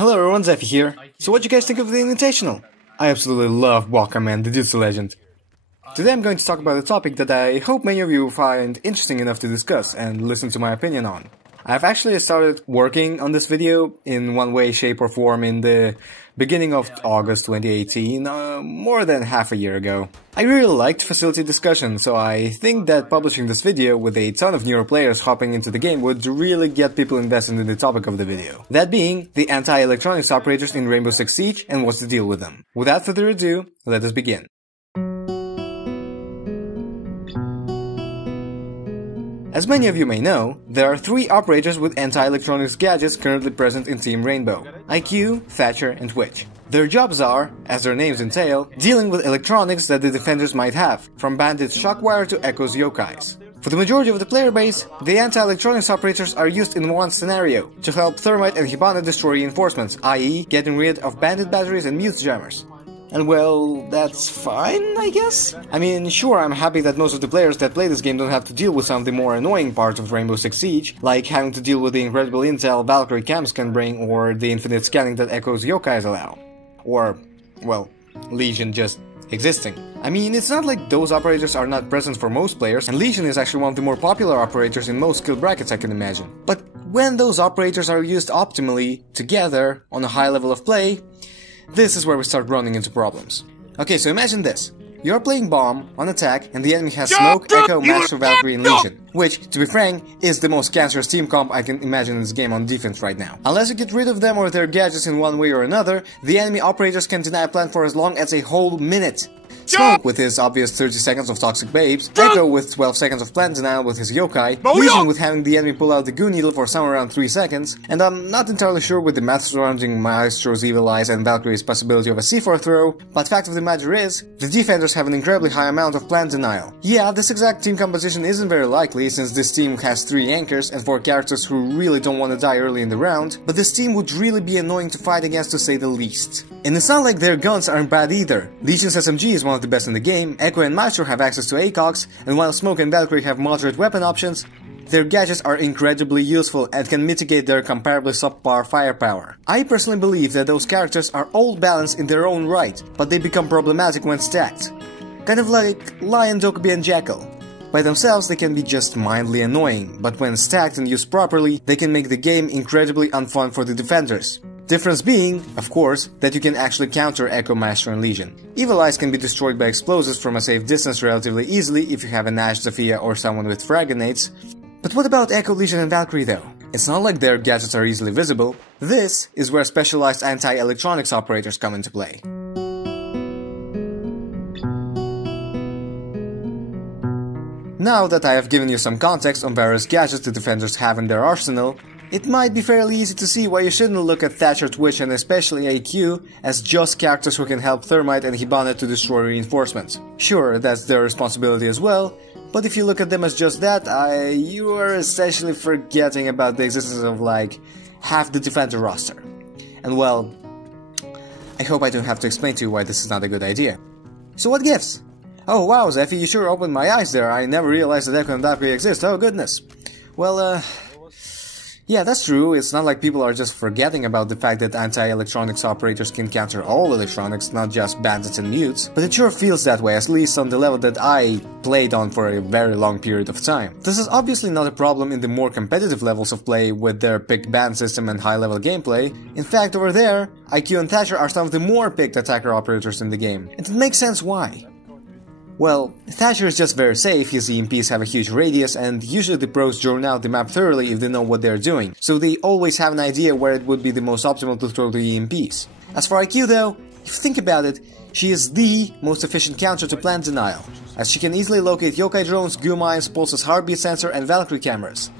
Hello everyone, TXephy here. So what do you guys think of the Invitational? I absolutely love Walkerman, the Jutsu legend. Today I'm going to talk about a topic that I hope many of you find interesting enough to discuss and listen to my opinion on. I've actually started working on this video in one way, shape or form in the beginning of August 2018, more than half a year ago. I really liked facility discussion, so I think that publishing this video with a ton of newer players hopping into the game would really get people invested in the topic of the video. That being, the anti-electronics operators in Rainbow Six Siege and what's the deal with them. Without further ado, let us begin. As many of you may know, there are 3 operators with anti-electronics gadgets currently present in Team Rainbow: IQ, Thatcher, and Witch. Their jobs are, as their names entail, dealing with electronics that the defenders might have, from Bandit's Shockwire to Echo's Yokais. For the majority of the player base, the anti-electronics operators are used in one scenario: to help Thermite and Hibana destroy reinforcements, i.e. getting rid of Bandit batteries and Mute jammers. And well, that's fine, I guess? I mean, sure, I'm happy that most of the players that play this game don't have to deal with some of the more annoying parts of Rainbow Six Siege, like having to deal with the incredible intel Valkyrie cams can bring or the infinite scanning that Echo's Yokais allow. Or, well, Legion just existing. I mean, it's not like those operators are not present for most players, and Legion is actually one of the more popular operators in most skill brackets I can imagine. But when those operators are used optimally, together, on a high level of play, this is where we start running into problems. Okay, so imagine this. You're playing Bomb on attack and the enemy has Smoke, Echo, Master, Valkyrie, and Legion. Which, to be frank, is the most cancerous team comp I can imagine in this game on defense right now. Unless you get rid of them or their gadgets in one way or another, the enemy operators can deny a plant for as long as a whole minute. Smoke with his obvious 30 seconds of Toxic Babes, Echo with 12 seconds of plant denial with his Yokai, Legion with having the enemy pull out the Goo Needle for somewhere around 3 seconds, and I'm not entirely sure with the math surrounding Maestro's Evil Eyes and Valkyrie's possibility of a C4 throw, but fact of the matter is, the defenders have an incredibly high amount of plant denial. Yeah, this exact team composition isn't very likely since this team has 3 anchors and 4 characters who really don't want to die early in the round, but this team would really be annoying to fight against to say the least. And it's not like their guns aren't bad either. Legion's SMG is one of the best in the game, Echo and Maestro have access to ACOGs, and while Smoke and Valkyrie have moderate weapon options, their gadgets are incredibly useful and can mitigate their comparably subpar firepower. I personally believe that those characters are all balanced in their own right, but they become problematic when stacked. Kind of like Lion, Dokkaebi, and Jackal. By themselves they can be just mildly annoying, but when stacked and used properly, they can make the game incredibly unfun for the defenders. Difference being, of course, that you can actually counter Echo, Master, and Legion. Evil Eyes can be destroyed by explosives from a safe distance relatively easily if you have a Nash, Zofia, or someone with frag grenades. But what about Echo, Legion, and Valkyrie though? It's not like their gadgets are easily visible. This is where specialized anti-electronics operators come into play. Now that I have given you some context on various gadgets the defenders have in their arsenal, it might be fairly easy to see why you shouldn't look at Thatcher, Twitch, and especially IQ as just characters who can help Thermite and Hibana to destroy reinforcements. Sure, that's their responsibility as well, but if you look at them as just that, you are essentially forgetting about the existence of like half the defender roster. And well, I hope I don't have to explain to you why this is not a good idea. So what gives? Oh wow, TXephy, you sure opened my eyes there. I never realized that Echo and Valkyrie exist. Oh goodness. Well, yeah, that's true. It's not like people are just forgetting about the fact that anti-electronics operators can counter all electronics, not just bandits and mutes, but it sure feels that way, at least on the level that I played on for a very long period of time. This is obviously not a problem in the more competitive levels of play with their picked ban system and high-level gameplay. In fact, over there, IQ and Thatcher are some of the more picked attacker operators in the game. And it makes sense why. Well, Thatcher is just very safe, his EMPs have a huge radius, and usually the pros drone out the map thoroughly if they know what they're doing, so they always have an idea where it would be the most optimal to throw the EMPs. As for IQ though, if you think about it, she is the most efficient counter to plant denial, as she can easily locate Yokai drones, Goo mines, Pulse's heartbeat sensor, and Valkyrie cameras.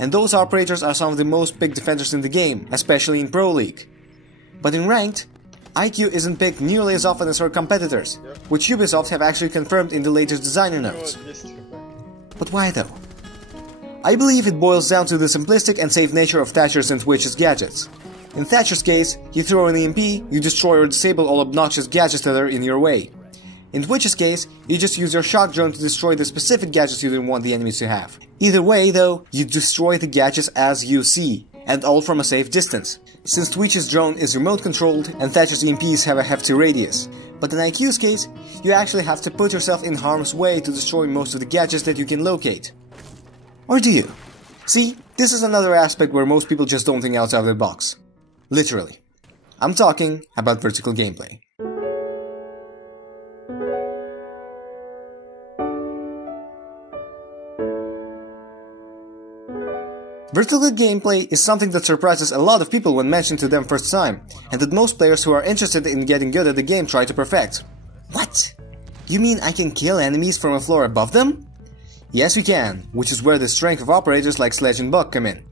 And those operators are some of the most picked defenders in the game, especially in Pro League. But in Ranked, IQ isn't picked nearly as often as her competitors, which Ubisoft have actually confirmed in the latest designer notes. But why though? I believe it boils down to the simplistic and safe nature of Thatcher's and Witch's gadgets. In Thatcher's case, you throw an EMP, you destroy or disable all obnoxious gadgets that are in your way. In Witch's case, you just use your shock drone to destroy the specific gadgets you didn't want the enemies to have. Either way though, you destroy the gadgets as you see, and all from a safe distance. since Twitch's drone is remote controlled and Thatcher's EMPs have a hefty radius. But in IQ's case, you actually have to put yourself in harm's way to destroy most of the gadgets that you can locate. Or do you? See, this is another aspect where most people just don't think outside of the box. Literally. I'm talking about vertical gameplay. Vertical gameplay is something that surprises a lot of people when mentioned to them first time, and that most players who are interested in getting good at the game try to perfect. What? You mean I can kill enemies from a floor above them? Yes, you can, which is where the strength of operators like Sledge and Buck come in.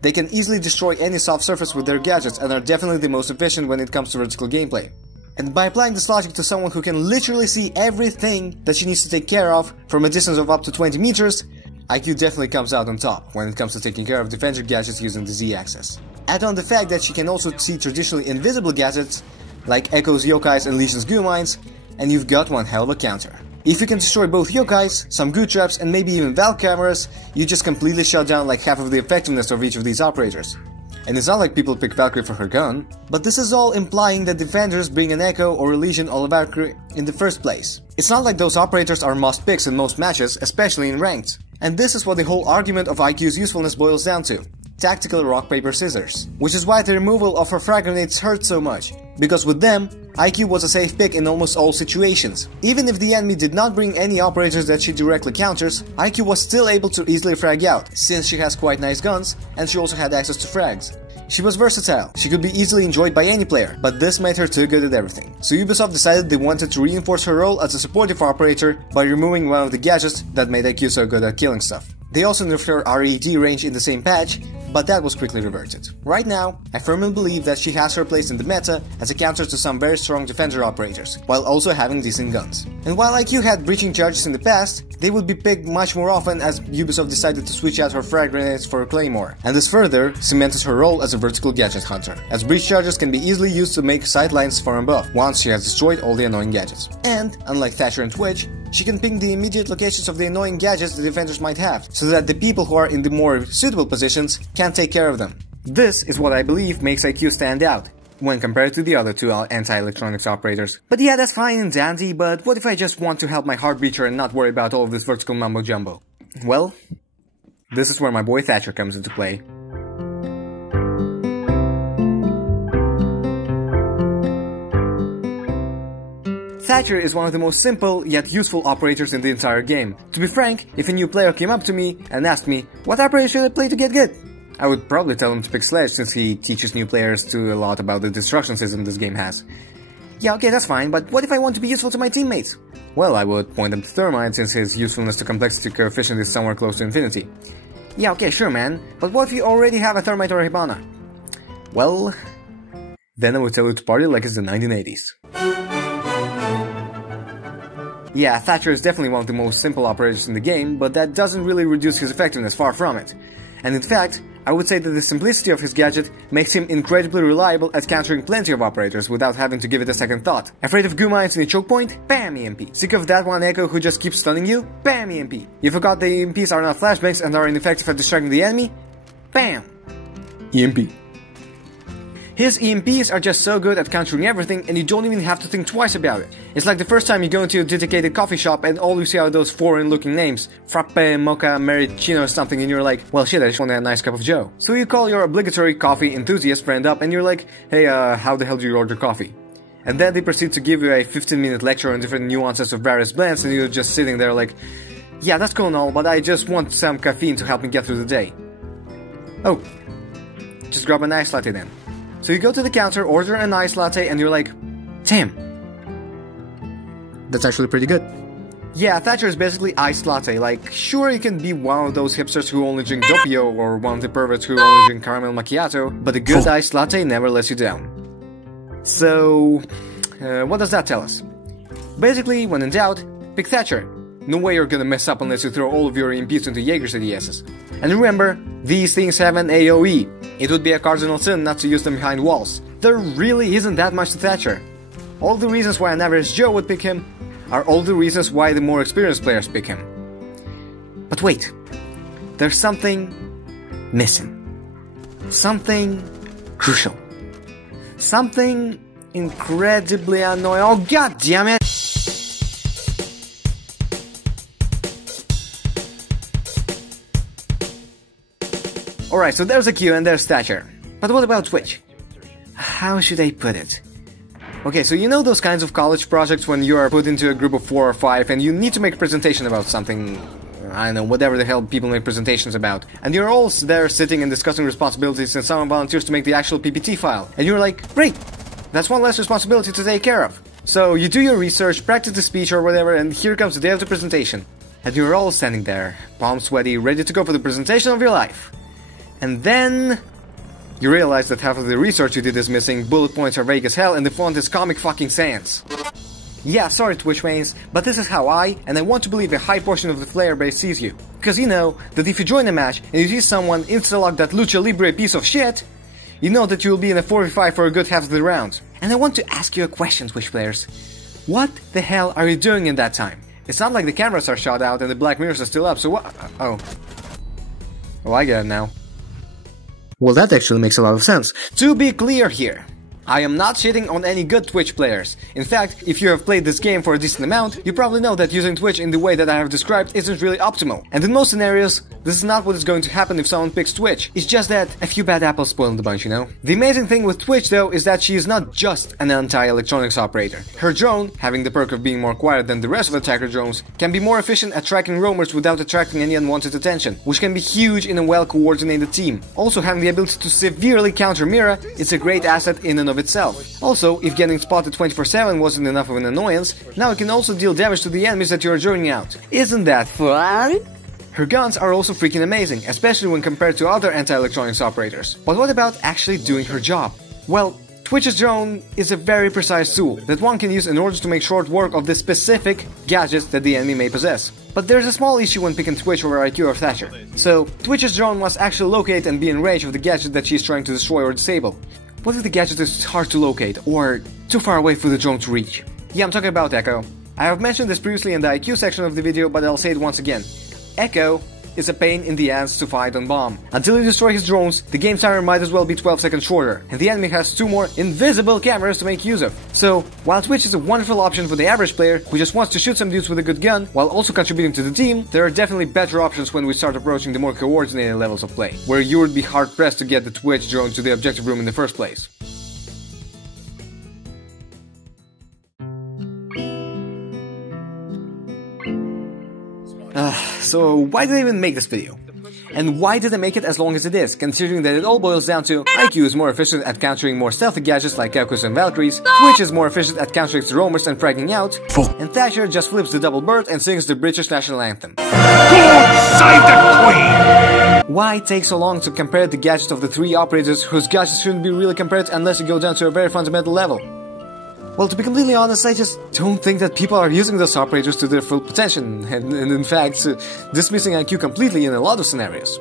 They can easily destroy any soft surface with their gadgets and are definitely the most efficient when it comes to vertical gameplay. And by applying this logic to someone who can literally see everything that she needs to take care of from a distance of up to 20 meters, IQ definitely comes out on top when it comes to taking care of defender gadgets using the Z-axis. Add on the fact that she can also see traditionally invisible gadgets like Echo's Yokais and Lesion's goo mines, and you've got one hell of a counter. If you can destroy both Yokais, some goo traps, and maybe even Valve cameras, you just completely shut down like half of the effectiveness of each of these operators. And it's not like people pick Valkyrie for her gun, but this is all implying that defenders bring an Echo or a Lesion or a Valkyrie in the first place. It's not like those operators are must picks in most matches, especially in ranked. And this is what the whole argument of IQ's usefulness boils down to. Tactical rock, paper, scissors. Which is why the removal of her frag grenades hurt so much. Because with them, IQ was a safe pick in almost all situations. Even if the enemy did not bring any operators that she directly counters, IQ was still able to easily frag out, since she has quite nice guns, and she also had access to frags. She was versatile, she could be easily enjoyed by any player, but this made her too good at everything. So Ubisoft decided they wanted to reinforce her role as a supportive operator by removing one of the gadgets that made IQ so good at killing stuff. They also nerfed her RED range in the same patch, but that was quickly reverted. Right now, I firmly believe that she has her place in the meta as a counter to some very strong defender operators, while also having decent guns. And while IQ had breaching charges in the past, they would be picked much more often as Ubisoft decided to switch out her frag grenades for Claymore, and this further cemented her role as a vertical gadget hunter, as breach charges can be easily used to make sightlines from above, once she has destroyed all the annoying gadgets. And, unlike Thatcher and Twitch, she can ping the immediate locations of the annoying gadgets the defenders might have, so that the people who are in the more suitable positions can take care of them. This is what I believe makes IQ stand out, when compared to the other two anti-electronics operators. But yeah, that's fine and dandy, but what if I just want to help my heart beater and not worry about all of this vertical mumbo-jumbo? Well, this is where my boy Thatcher comes into play. Thatcher is one of the most simple yet useful operators in the entire game. To be frank, if a new player came up to me and asked me, what operator should I play to get good? I would probably tell him to pick Sledge, since he teaches new players a lot about the destruction system this game has. Yeah, okay, that's fine, but what if I want to be useful to my teammates? Well, I would point them to Thermite, since his usefulness to complexity coefficient is somewhere close to infinity. Yeah, okay, sure man, but what if you already have a Thermite or a Hibana? Well, then I would tell you to party like it's the 1980s. Yeah, Thatcher is definitely one of the most simple operators in the game, but that doesn't really reduce his effectiveness, far from it. And in fact, I would say that the simplicity of his gadget makes him incredibly reliable at countering plenty of operators without having to give it a second thought. Afraid of goo mines in a choke point? Bam, EMP. Sick of that one Echo who just keeps stunning you? Bam, EMP. You forgot the EMPs are not flashbangs and are ineffective at distracting the enemy? Bam! EMP. His EMPs are just so good at countering everything, and you don't even have to think twice about it. It's like the first time you go into a dedicated coffee shop and all you see are those foreign looking names, Frappe, Mocha, Mericino or something, and you're like, well shit, I just want a nice cup of joe. So you call your obligatory coffee enthusiast friend up and you're like, hey, how the hell do you order coffee? And then they proceed to give you a 15-minute lecture on different nuances of various blends, and you're just sitting there like, yeah, that's cool and all, but I just want some caffeine to help me get through the day. Oh, just grab an iced latte then. So you go to the counter, order an iced latte, and you're like, damn, that's actually pretty good. Yeah, Thatcher is basically iced latte. Like, sure, you can be one of those hipsters who only drink Doppio, or one of the perverts who only drink caramel macchiato, but a good iced latte never lets you down. So, what does that tell us? Basically, when in doubt, pick Thatcher. No way you're gonna mess up unless you throw all of your EMPs into Jaeger's ADSs. And remember, these things have an AoE. It would be a cardinal sin not to use them behind walls. There really isn't that much to Thatcher. All the reasons why an average Joe would pick him are all the reasons why the more experienced players pick him. But wait, there's something missing. Something crucial. something incredibly annoying. Oh, god damn it! Alright, so there's akin and there's Thatcher. But what about Twitch? How should I put it? Okay, so you know those kinds of college projects when you are put into a group of 4 or 5 and you need to make a presentation about something, I don't know, whatever the hell people make presentations about. And you're all there sitting and discussing responsibilities and someone volunteers to make the actual PPT file. And you're like, great, that's one less responsibility to take care of. So you do your research, practice the speech or whatever, and here comes the day of the presentation. And you're all standing there, palms sweaty, ready to go for the presentation of your life. And then you realize that half of the research you did is missing, bullet points are vague as hell, and the font is Comic fucking Sans. Yeah, sorry Twitch mains, but this is how I, and I want to believe a high portion of the player base sees you. Because you know that if you join a match and you see someone insta-log that Lucha Libre piece of shit, you know that you will be in a 4v5 for a good half of the round. And I want to ask you a question, Twitch players. What the hell are you doing in that time? It's not like the cameras are shot out and the black mirrors are still up, so what? Oh, I get it now. Well, that actually makes a lot of sense. To be clear here, I am not shitting on any good Twitch players. In fact, if you have played this game for a decent amount, you probably know that using Twitch in the way that I have described isn't really optimal. And in most scenarios, this is not what is going to happen if someone picks Twitch. It's just that a few bad apples spoiled the bunch, you know? The amazing thing with Twitch though is that she is not just an anti-electronics operator. Her drone, having the perk of being more quiet than the rest of attacker drones, can be more efficient at tracking roamers without attracting any unwanted attention, which can be huge in a well-coordinated team. Also, having the ability to severely counter Mira is a great asset in and of itself. Also, if getting spotted 24/7 wasn't enough of an annoyance, now it can also deal damage to the enemies that you are joining out. Isn't that fun? Her guns are also freaking amazing, especially when compared to other anti-electronics operators. But what about actually doing her job? Well, Twitch's drone is a very precise tool that one can use in order to make short work of the specific gadgets that the enemy may possess. But there's a small issue when picking Twitch over IQ or Thatcher. So, Twitch's drone must actually locate and be in range of the gadget that she's trying to destroy or disable. What if the gadget is hard to locate, or too far away for the drone to reach? Yeah, I'm talking about Echo. I have mentioned this previously in the IQ section of the video, but I'll say it once again. Echo is a pain in the ass to fight on bomb. Until you destroy his drones, the game timer might as well be 12 seconds shorter, and the enemy has 2 more invisible cameras to make use of. So, while Twitch is a wonderful option for the average player who just wants to shoot some dudes with a good gun, while also contributing to the team, there are definitely better options when we start approaching the more coordinated levels of play, where you would be hard-pressed to get the Twitch drone to the objective room in the first place. So why did I even make this video? And why did I make it as long as it is, considering that it all boils down to IQ is more efficient at countering more stealthy gadgets like Echoes and Valkyries, Twitch is more efficient at countering roamers and fragging out, and Thatcher just flips the double bird and sings the British national anthem. God save the Queen! Why take so long to compare the gadgets of the 3 operators whose gadgets shouldn't be really compared unless you go down to a very fundamental level? Well, to be completely honest, I just don't think that people are using those operators to their full potential, and in fact, dismissing IQ completely in a lot of scenarios.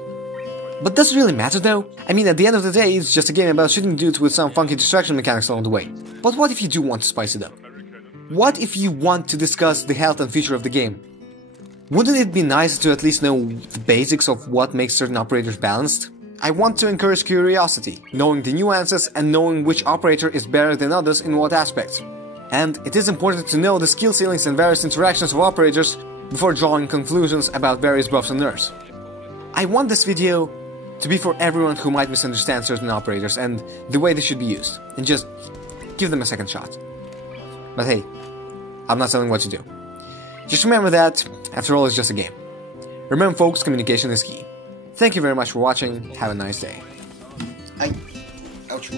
But does it really matter though? I mean, at the end of the day, it's just a game about shooting dudes with some funky distraction mechanics along the way. But what if you do want to spice it up? What if you want to discuss the health and future of the game? Wouldn't it be nice to at least know the basics of what makes certain operators balanced? I want to encourage curiosity, knowing the nuances and knowing which operator is better than others in what aspects. And it is important to know the skill ceilings and various interactions of operators before drawing conclusions about various buffs and nerfs. I want this video to be for everyone who might misunderstand certain operators and the way they should be used, and just give them a second shot. But hey, I'm not telling what to do. Just remember that, after all, it's just a game. Remember folks, communication is key. Thank you very much for watching, have a nice day. Ouch.